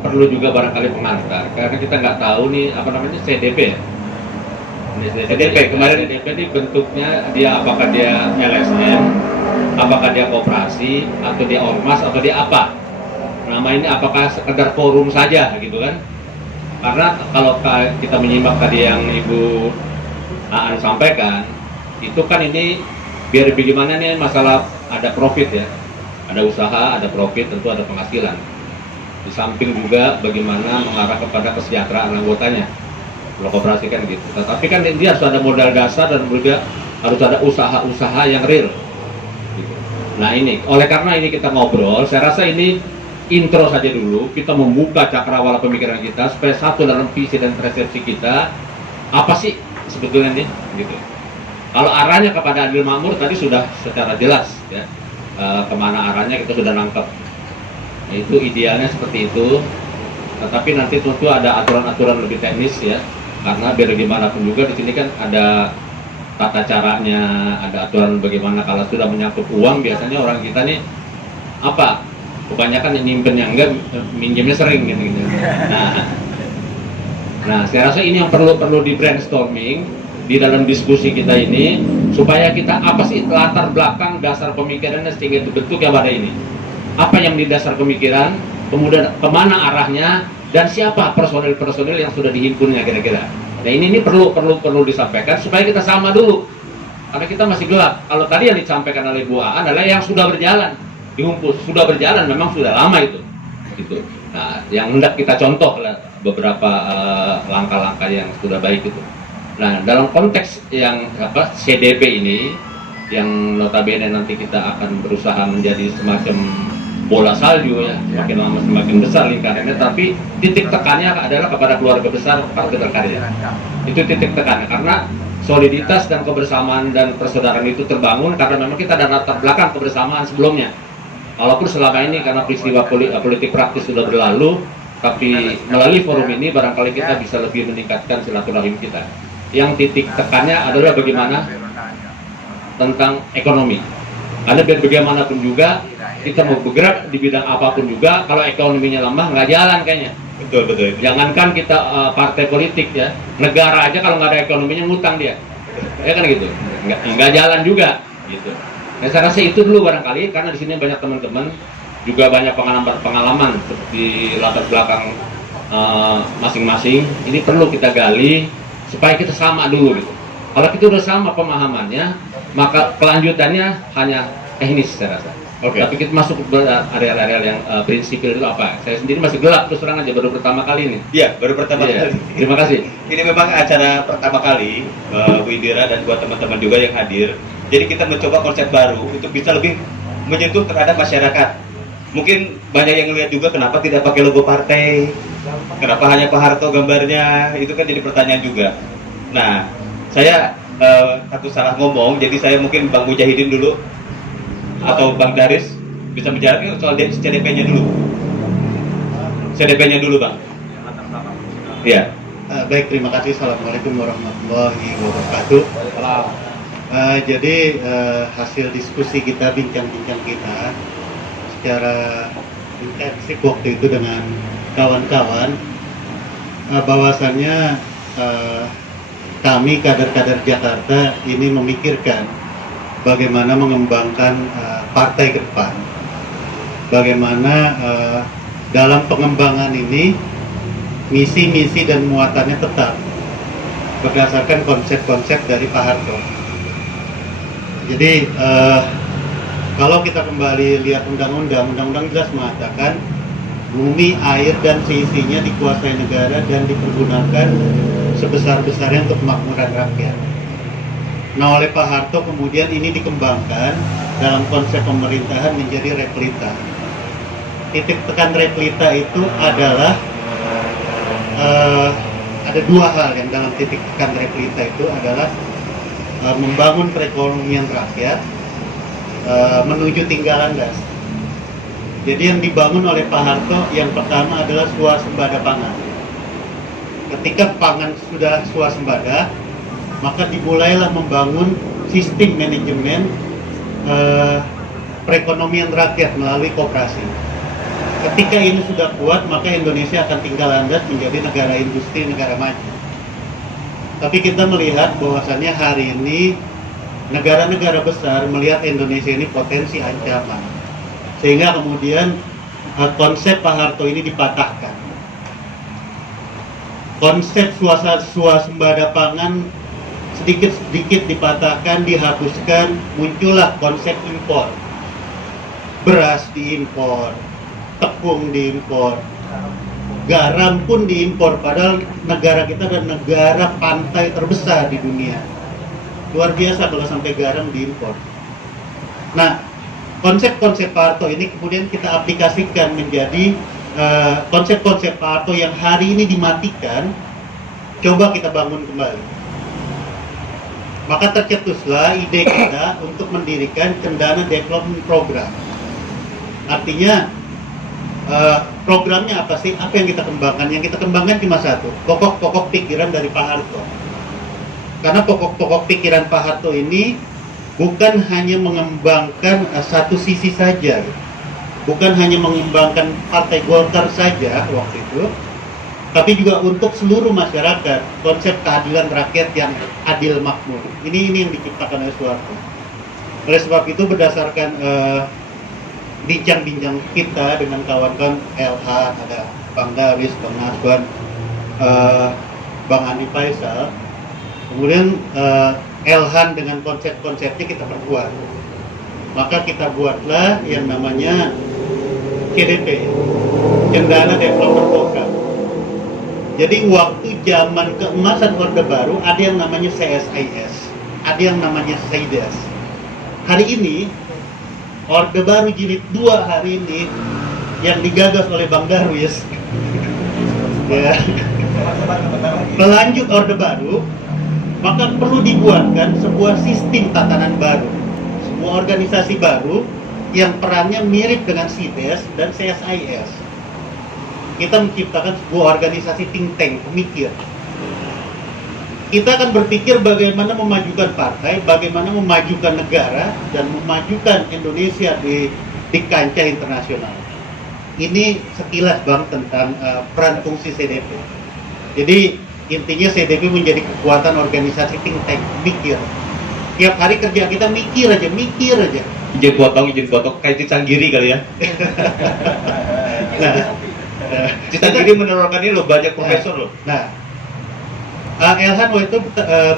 perlu juga barangkali pengantar, karena kita nggak tahu nih apa namanya CDP ya. CDP kemarin CDP ini bentuknya dia apakah dia LSM, apakah dia koperasi, atau dia ormas, atau dia apa? Nama ini apakah sekedar forum saja gitu kan? Karena kalau kita menyimak tadi yang Ibu Aan sampaikan, itu kan ini biar bagaimana nih masalah ada profit ya, ada usaha, ada profit, tentu ada penghasilan. Di samping juga bagaimana mengarah kepada kesejahteraan anggotanya. Kalau koperasi kan gitu. Tapi kan dia harus ada modal dasar dan juga harus ada usaha-usaha yang real. Gitu. Nah ini, oleh karena ini kita ngobrol, saya rasa ini intro saja dulu. Kita membuka cakrawala pemikiran kita supaya satu dalam visi dan persepsi kita apa sih sebetulnya ini, gitu. Kalau arahnya kepada adil makmur tadi sudah secara jelas ya, kemana arahnya kita sudah nangkep. Nah, itu idealnya seperti itu. Tetapi nanti tentu ada aturan-aturan lebih teknis ya. Karena biar gimana pun juga di sini kan ada tata caranya, ada aturan bagaimana kalau sudah menyangkut uang biasanya orang kita nih apa kebanyakan yang nyimpennya enggak, minjemnya sering gitu. Nah, saya rasa ini yang perlu di brainstorming di dalam diskusi kita ini supaya kita apa sih latar belakang dasar pemikirannya sehingga dibentuk ya pada ini. Apa yang di dasar pemikiran, kemudian kemana arahnya, dan siapa personil-personil yang sudah dihimpunnya kira-kira. Nah ini perlu disampaikan supaya kita sama dulu, karena kita masih gelap. Kalau tadi yang disampaikan oleh Bu Aan adalah yang sudah berjalan, dihimpun sudah berjalan, memang sudah lama itu. Gitu. Nah yang hendak kita contoh beberapa langkah-langkah yang sudah baik itu. Nah dalam konteks yang CDP ini, yang notabene nanti kita akan berusaha menjadi semacam bola salju ya, semakin lama semakin besar lingkarannya, tapi titik tekannya adalah kepada keluarga besar Partai Berkarya. Itu titik tekannya, karena soliditas dan kebersamaan dan persaudaraan itu terbangun karena memang kita ada latar belakang kebersamaan sebelumnya. Walaupun selama ini karena peristiwa politik praktis sudah berlalu, tapi melalui forum ini barangkali kita bisa lebih meningkatkan silaturahim kita. Yang titik tekannya adalah bagaimana tentang ekonomi. Karena biar bagaimanapun juga kita mau bergerak di bidang apapun juga, kalau ekonominya lemah nggak jalan kayaknya. Betul. Jangankan kita partai politik ya, negara aja kalau nggak ada ekonominya ngutang dia, ya kan gitu, nggak jalan juga gitu. Nah, saya rasa itu dulu barangkali, karena di sini banyak teman-teman juga banyak pengalaman seperti latar belakang masing-masing. Ini perlu kita gali supaya kita sama dulu gitu. Kalau kita udah sama pemahamannya, maka kelanjutannya hanya teknis saya rasa. Tapi kita masuk ke area-area yang prinsipil itu apa? Saya sendiri masih gelap terus terang aja, baru pertama kali ini. Iya, baru pertama kali. Terima kasih. Ini memang acara pertama kali Bu Indira dan buat teman-teman juga yang hadir. Jadi kita mencoba konsep baru untuk bisa lebih menyentuh terhadap masyarakat. Mungkin banyak yang lihat juga kenapa tidak pakai logo partai, kenapa hanya Pak Harto gambarnya, itu kan jadi pertanyaan juga. Nah, saya takut salah ngomong, jadi saya mungkin Bang Mujahidin dulu atau Bang Daris bisa menjelaskan soal CDP-nya dulu. CDP-nya dulu, Bang. Iya. Baik, terima kasih. Assalamualaikum warahmatullahi wabarakatuh. Jadi hasil diskusi kita, bincang-bincang kita secara intensif waktu itu dengan kawan-kawan, bahwasannya kami kader-kader Jakarta ini memikirkan bagaimana mengembangkan partai ke depan, bagaimana dalam pengembangan ini misi-misi dan muatannya tetap berdasarkan konsep-konsep dari Pak Harto. Jadi kalau kita kembali lihat undang-undang jelas mengatakan bumi, air, dan seisinya dikuasai negara dan dipergunakan sebesar-besarnya untuk kemakmuran rakyat. Nah, oleh Pak Harto kemudian ini dikembangkan dalam konsep pemerintahan menjadi replita. Titik tekan replita itu adalah ada dua hal yang dalam titik tekan replita itu adalah membangun perekonomian rakyat menuju tinggalan das. Jadi yang dibangun oleh Pak Harto yang pertama adalah swasembada pangan. Ketika pangan sudah swasembada, maka dimulailah membangun sistem manajemen perekonomian rakyat melalui koperasi. Ketika ini sudah kuat, maka Indonesia akan tinggal landas menjadi negara industri, negara maju. Tapi kita melihat bahwasannya hari ini negara-negara besar melihat Indonesia ini potensi ancaman, sehingga kemudian konsep Pak Harto ini dipatahkan. Konsep swasembada pangan sedikit-sedikit dipatahkan, dihapuskan, muncullah konsep impor. Beras diimpor, tepung diimpor, garam pun diimpor, padahal negara kita adalah negara pantai terbesar di dunia. Luar biasa kalau sampai garam diimpor. Nah, konsep-konsep Pak Harto ini kemudian kita aplikasikan menjadi konsep-konsep Pak Harto yang hari ini dimatikan, coba kita bangun kembali. Maka tercetuslah ide kita untuk mendirikan Cendana Development Program. Artinya programnya apa sih? Apa yang kita kembangkan? Yang kita kembangkan cuma satu, pokok-pokok pikiran dari Pak Harto. Karena pokok-pokok pikiran Pak Harto ini bukan hanya mengembangkan satu sisi saja, bukan hanya mengembangkan Partai Golkar saja waktu itu, tapi juga untuk seluruh masyarakat, konsep keadilan rakyat yang adil makmur. Ini yang diciptakan oleh Soeharto. Oleh sebab itu berdasarkan bincang-bincang kita dengan kawan-kawan LH, ada Bang Dawis, Bang Nasban, Bang Andi Faisal, kemudian Elhan dengan konsep-konsepnya kita perkuat. Maka kita buatlah yang namanya CDP, Cendana Development Program. Jadi waktu zaman keemasan Orde Baru ada yang namanya CSIS, ada yang namanya SIDES. Hari ini Orde Baru Jilid 2 hari ini yang digagas oleh Bang Darwis ya, melanjut Orde Baru, maka perlu dibuatkan sebuah sistem tatanan baru, sebuah organisasi baru yang perannya mirip dengan SIDES dan CSIS. Kita menciptakan sebuah organisasi think tank, pemikir. Kita akan berpikir bagaimana memajukan partai, bagaimana memajukan negara, dan memajukan Indonesia di kancah internasional. Ini sekilas Bang tentang peran fungsi CDP. Jadi intinya CDP menjadi kekuatan organisasi think tank, mikir. Tiap hari kerja kita mikir aja. Izin potong, kayak Cisanggiri kali ya. Cisanggiri menerorkan ini loh, banyak profesor loh. Nah, Elhan waktu itu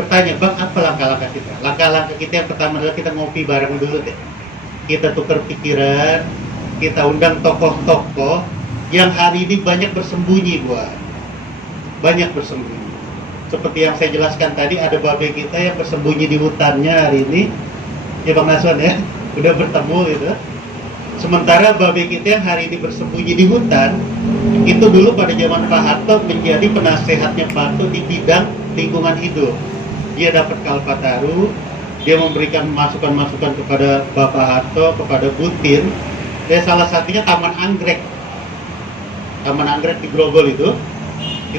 bertanya, Bang, apa langkah-langkah kita? Langkah-langkah kita yang pertama adalah kita ngopi bareng dulu deh. Kita tukar pikiran, kita undang tokoh-tokoh yang hari ini banyak bersembunyi, banyak bersembunyi. Seperti yang saya jelaskan tadi, ada babe kita yang bersembunyi di hutannya hari ini, ya Bang Naswan ya, udah bertemu gitu. Sementara babe kita yang hari ini bersembunyi di hutan, itu dulu pada zaman Pak Harto menjadi penasehatnya Pak Harto di bidang lingkungan hidup. Dia dapat Kalpataru, dia memberikan masukan-masukan kepada Bapak Harto, kepada Butin. Dan salah satunya Taman Anggrek di Grogol itu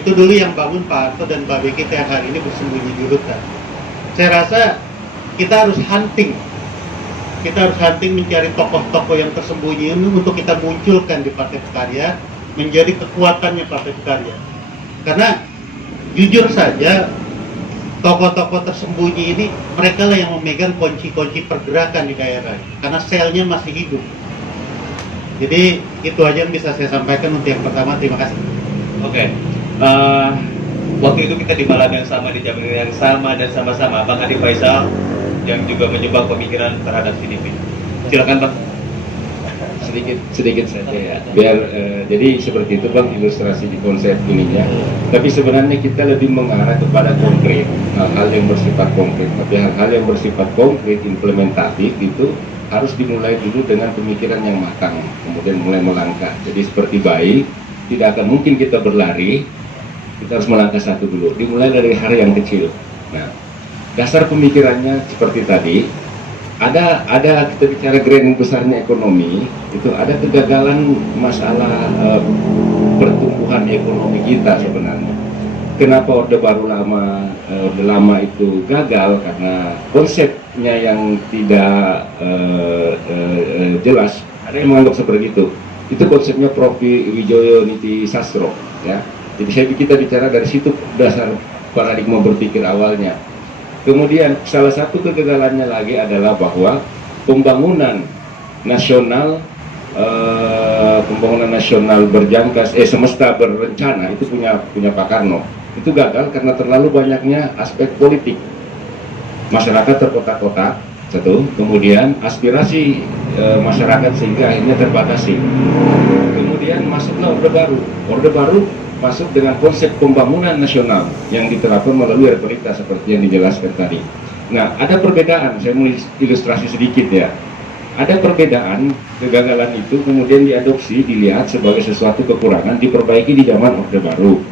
dulu yang bangun Pak Harto dan babe kita yang hari ini bersembunyi di hutan. Saya rasa kita harus hunting mencari tokoh-tokoh yang tersembunyi ini untuk kita munculkan di Partai Berkarya, menjadi kekuatannya Partai Berkarya. Karena jujur saja, tokoh-tokoh tersembunyi ini mereka lah yang memegang kunci-kunci pergerakan di daerah, karena selnya masih hidup. Jadi itu aja yang bisa saya sampaikan untuk yang pertama. Terima kasih. Oke. Waktu itu kita di malam yang sama, di jam yang sama dan sama-sama Bang Andi Faisal yang juga menyumbang pemikiran terhadap CDP. Silakan Bang. Sedikit saja ya. Biar jadi seperti itu Bang, ilustrasi di konsep ininya. Tapi sebenarnya kita lebih mengarah kepada konkret, hal-hal yang bersifat konkret. Tapi hal-hal yang bersifat konkret implementatif itu harus dimulai dulu dengan pemikiran yang matang, kemudian mulai melangkah. Jadi seperti bayi, tidak akan mungkin kita berlari, kita harus melangkah satu dulu. Dimulai dari hal yang kecil. Nah, dasar pemikirannya seperti tadi. Ada kita bicara grand besarnya ekonomi, itu ada kegagalan masalah pertumbuhan ekonomi kita sebenarnya. Kenapa Orde Baru Orde Lama itu gagal? Karena konsepnya yang tidak jelas. Ada yang menganggap seperti itu. Itu konsepnya Prof. Wijoyo Niti Sastro, ya. Jadi kita bicara dari situ dasar paradigma berpikir awalnya. Kemudian salah satu kegagalannya lagi adalah bahwa pembangunan nasional berjangka semesta berencana itu punya Pak Karno. Itu gagal karena terlalu banyaknya aspek politik. Masyarakat terkotak-kotak, satu, kemudian aspirasi masyarakat sehingga akhirnya terbatasi. Kemudian masuklah Orde Baru masuk dengan konsep pembangunan nasional yang diterapkan melalui retorika seperti yang dijelaskan tadi. Nah, ada perbedaan, saya mau ilustrasi sedikit ya. Ada perbedaan, kegagalan itu kemudian diadopsi, dilihat sebagai sesuatu kekurangan, diperbaiki di zaman Orde Baru.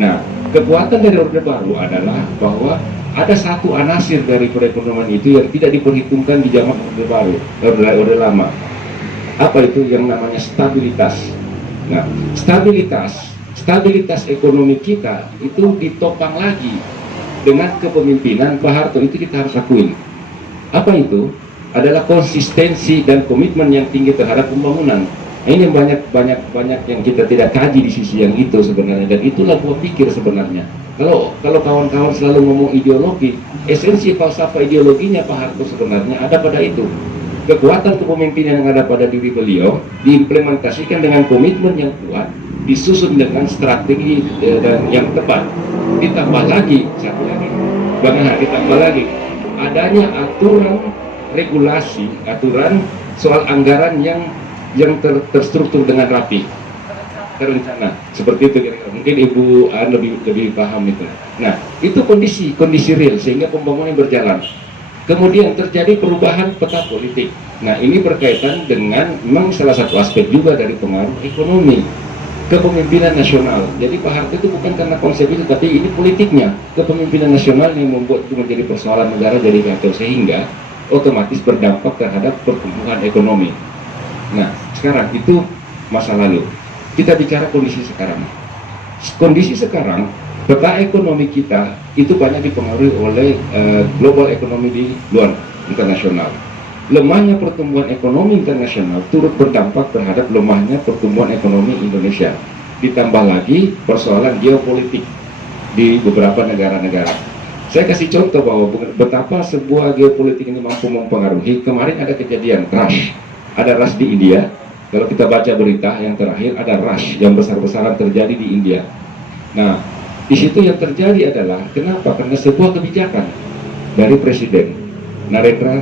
Nah, kekuatan dari Orde Baru adalah bahwa ada satu anasir dari perekonomian itu yang tidak diperhitungkan di zaman Orde Baru, Orde Lama. Apa itu? Yang namanya stabilitas. Nah, stabilitas ekonomi kita itu ditopang lagi dengan kepemimpinan Pak Harto. Itu kita harus akuin. Apa itu? Adalah konsistensi dan komitmen yang tinggi terhadap pembangunan. Nah, ini yang banyak yang kita tidak kaji di sisi yang itu sebenarnya, dan itulah buah pikir sebenarnya. Kalau kawan-kawan selalu ngomong ideologi, esensi falsafah ideologinya Pak Harto sebenarnya ada pada itu. Kekuatan kepemimpinan yang ada pada diri beliau diimplementasikan dengan komitmen yang kuat, disusun dengan strategi dan yang tepat. Ditambah lagi satu lagi, ditambah lagi adanya aturan regulasi, aturan soal anggaran yang terstruktur dengan rapi, terencana, seperti itu kira-kira. Mungkin Ibu An lebih paham itu. Nah, itu kondisi real sehingga pembangunan berjalan. Kemudian terjadi perubahan peta politik. Nah, ini berkaitan dengan memang salah satu aspek juga dari pengaruh ekonomi, kepemimpinan nasional. Jadi Pak Harto itu bukan karena konsep itu, tapi ini politiknya, kepemimpinan nasional yang membuat itu menjadi persoalan negara jadi kacau, sehingga otomatis berdampak terhadap pertumbuhan ekonomi. Nah, sekarang itu masa lalu. Kita bicara kondisi sekarang. Kondisi sekarang, peta ekonomi kita itu banyak dipengaruhi oleh global ekonomi di luar internasional. Lemahnya pertumbuhan ekonomi internasional turut berdampak terhadap lemahnya pertumbuhan ekonomi Indonesia. Ditambah lagi persoalan geopolitik di beberapa negara-negara. Saya kasih contoh bahwa betapa sebuah geopolitik ini mampu mempengaruhi. Kemarin ada kejadian rush. Ada rush di India. Kalau kita baca berita yang terakhir, ada rush yang besar-besaran terjadi di India. Nah, di situ yang terjadi adalah, kenapa? Karena sebuah kebijakan dari Presiden Narendra,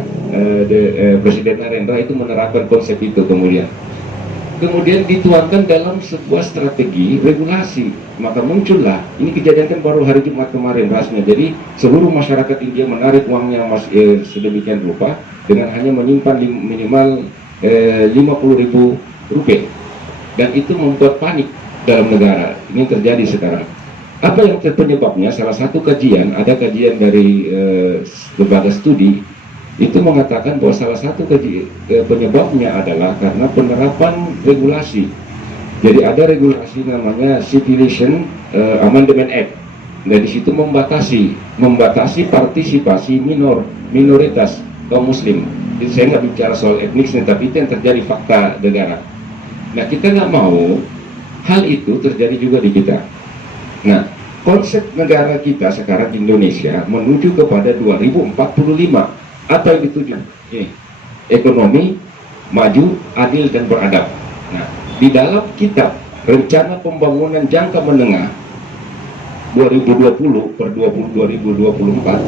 Presiden Narendra itu menerapkan konsep itu kemudian dituangkan dalam sebuah strategi regulasi. Maka muncullah, ini kejadian kan baru hari Jumat kemarin rasnya. Jadi seluruh masyarakat India menarik uangnya sedemikian rupa dengan hanya menyimpan minimal 50.000 rupiah, dan itu membuat panik dalam negara. Ini terjadi sekarang. Apa yang penyebabnya? Salah satu kajian, ada kajian dari lembaga studi itu mengatakan bahwa salah satu penyebabnya adalah karena penerapan regulasi. Jadi ada regulasi namanya Civilization Amendment Act. Nah, di situ membatasi partisipasi minoritas kaum muslim. Jadi saya nggak bicara soal etnisnya, tapi itu yang terjadi fakta negara. Nah, kita nggak mau hal itu terjadi juga di kita. Nah, konsep negara kita sekarang Indonesia menuju kepada 2045. Apa yang dituju? Ekonomi maju, adil, dan beradab. Nah, di dalam kitab rencana pembangunan jangka menengah 2020 per 2024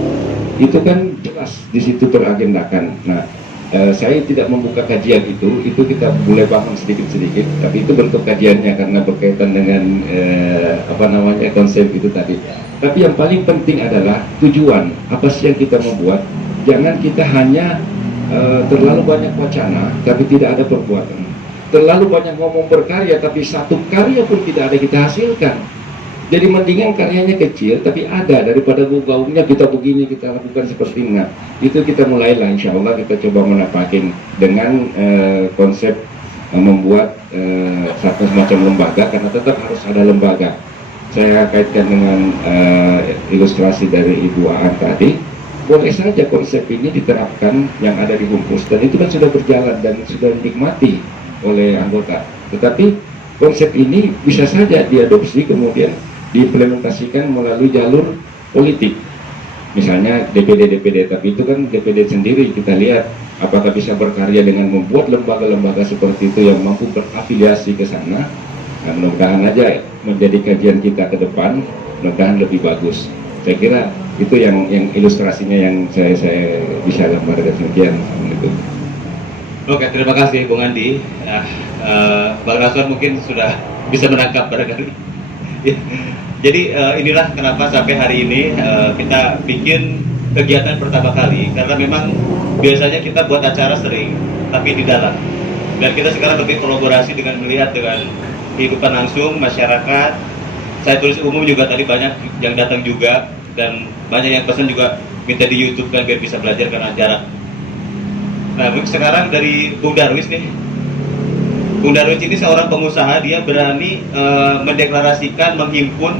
itu kan jelas di situ teragendakan. Nah, saya tidak membuka kajian itu kita boleh paham sedikit-sedikit, tapi itu bentuk kajiannya karena berkaitan dengan konsep itu tadi. Tapi yang paling penting adalah tujuan, apa sih yang kita membuat. Jangan kita hanya terlalu banyak wacana tapi tidak ada perbuatan, terlalu banyak ngomong berkarya tapi satu karya pun tidak ada kita hasilkan. Jadi mendingan karyanya kecil tapi ada, daripada gaungnya kita begini, kita lakukan seperti ini. Nah, itu kita mulailah, insya Allah kita coba menapakin dengan konsep membuat satu semacam lembaga, karena tetap harus ada lembaga. Saya kaitkan dengan ilustrasi dari Ibu Aan tadi. Boleh saja konsep ini diterapkan yang ada di Humpus, dan itu kan sudah berjalan dan sudah dinikmati oleh anggota. Tetapi konsep ini bisa saja diadopsi kemudian diimplementasikan melalui jalur politik. Misalnya DPD, tapi itu kan DPD sendiri, kita lihat apakah bisa berkarya dengan membuat lembaga-lembaga seperti itu yang mampu berafiliasi ke sana. Nah, mudah-mudahan aja menjadi kajian kita ke depan, mudah-mudahan lebih bagus. Saya kira itu yang ilustrasinya yang saya bisa gambarkan sekian. Gitu. Oke, terima kasih Bung Andi. Bang Raswan mungkin sudah bisa menangkap barangkali. Jadi inilah kenapa sampai hari ini kita bikin kegiatan pertama kali, karena memang biasanya kita buat acara sering, tapi di dalam. Dan kita sekarang lebih kolaborasi dengan melihat dengan kehidupan langsung masyarakat. Saya tulis umum juga tadi banyak yang datang juga, dan banyak yang pesan juga minta di YouTube kan biar bisa belajar karena jarak. Nah, sekarang dari Bung Darwis nih. Bung Darwis ini seorang pengusaha, dia berani mendeklarasikan, menghimpun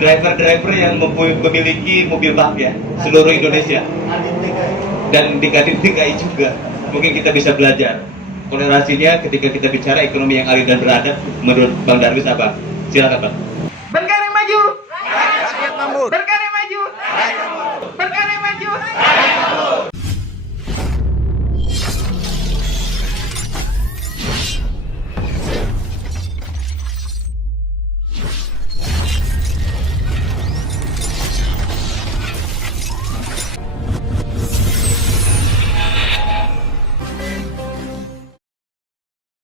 driver-driver yang memiliki mobil bak ya, seluruh Indonesia. Dan di Kadin DKI juga. Mungkin kita bisa belajar. Toleransinya ketika kita bicara ekonomi yang adil dan beradab, menurut Bang Darwis apa? Silakan Bang. Berkarya maju. Berkarya maju. Berkarya maju.